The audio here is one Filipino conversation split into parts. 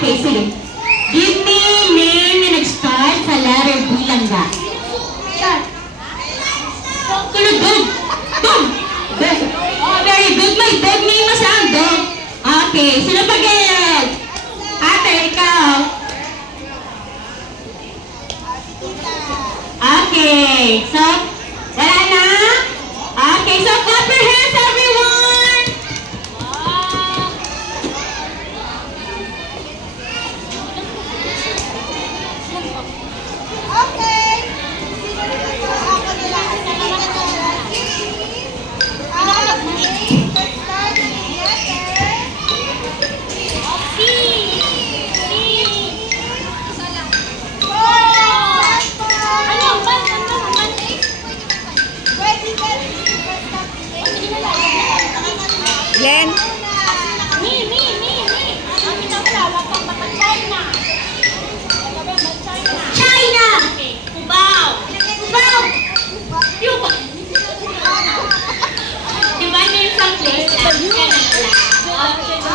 Okay, sige. Give me name na nag-start sa letter B lang ba? Good. Good. Oh, very good. May dog name mo saan, dog? Okay, sino pag-ilag? Ate, ikaw. Okay, so, wala na? Okay, so clap your hands, everyone! Okay. Len. China! Cubao! Cuba! Diba name some place?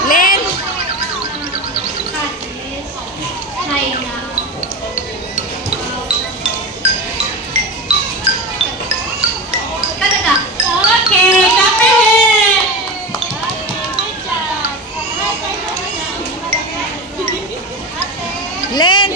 Len. China. Canada. Okay, kapit! Len.